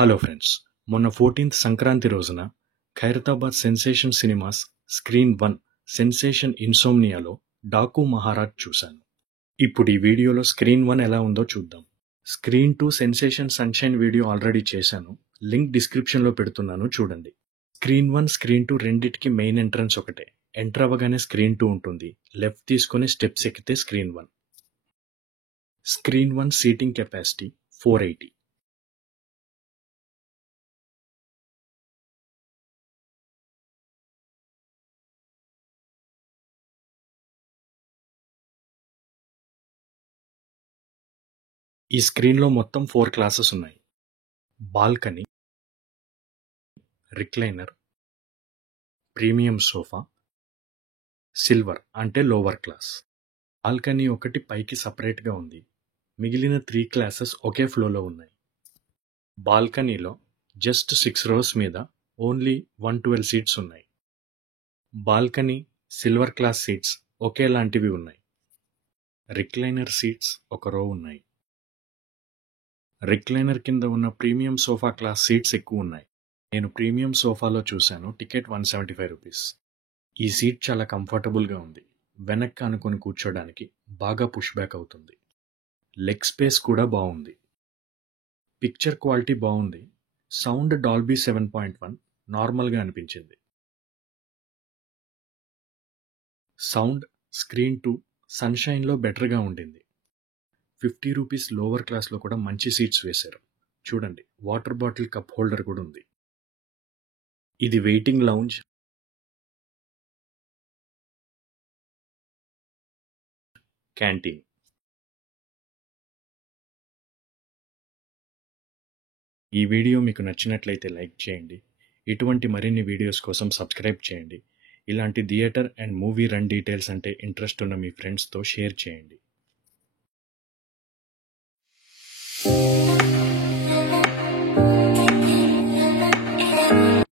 Hello friends, మొన్న 14th Sankranti రోజున Khairatabad sensation cinemas screen 1 sensation ఇన్సోమ్నియాలో డాకు మహారాజ్ చూశాను. ఇప్పుడు ఈ వీడియోలో స్క్రీన్ 1 ఎలా ఉందో చూద్దాం. Screen 2 sensation sunshine video already చేశాను, లింక్ డిస్క్రిప్షన్లో పెడుతున్నాను చూడండి. స్క్రీన్ 1 స్క్రీన్ 2 రెండిటికి మెయిన్ ఎంట్రన్స్ ఒకటే. ఎంటర్ అవ్వగానే స్క్రీన్ 2 ఉంటుంది, లెఫ్ట్ తీసుకొని స్టెప్స్ ఎక్కితే స్క్రీన్ 1. Screen 1 seating capacity 480. ఈ స్క్రీన్లో మొత్తం 4 క్లాసెస్ ఉన్నాయి: balcony, recliner, premium sofa, silver అంటే లోవర్ క్లాస్. బాల్కనీ ఒకటి పైకి సపరేట్గా ఉంది, మిగిలిన 3 క్లాసెస్ ఒకే ఫ్లోలో ఉన్నాయి. బాల్కనీలో జస్ట్ 6 rows మీద ఓన్లీ 112 సీట్స్ ఉన్నాయి. బాల్కనీ, సిల్వర్ క్లాస్ సీట్స్ ఒకేలాంటివి ఉన్నాయి. రిక్లైనర్ సీట్స్ ఒక రో ఉన్నాయి. రిక్లైనర్ కింద ఉన్న ప్రీమియం సోఫా క్లాస్ సీట్స్ ఎక్కువ ఉన్నాయి. నేను ప్రీమియం సోఫాలో చూశాను, టికెట్ 175 రూపీస్. ఈ సీట్ చాలా కంఫర్టబుల్గా ఉంది, వెనక్కి అనుకొని కూర్చోడానికి బాగా పుష్ బ్యాక్ అవుతుంది. లెగ్ స్పేస్ కూడా బాగుంది. పిక్చర్ క్వాలిటీ బాగుంది. సౌండ్ డాల్బీ 7.1 నార్మల్గా అనిపించింది. సౌండ్ స్క్రీన్ 2 సన్షైన్లో బెటర్గా ఉండింది. 50 రూపీస్ లోవర్ క్లాస్లో కూడా మంచి సీట్స్ వేశారు. చూడండి, వాటర్ బాటిల్ కప్ హోల్డర్ కూడా ఉంది. ఇది వెయిటింగ్ లౌంజ్, క్యాంటీన్. ఈ వీడియో మీకు నచ్చినట్లయితే లైక్ చేయండి. ఇటువంటి మరిన్ని వీడియోస్ కోసం సబ్స్క్రైబ్ చేయండి. ఇలాంటి theatre and movie run details అంటే ఇంట్రెస్ట్ ఉన్న మీ ఫ్రెండ్స్తో షేర్ చేయండి.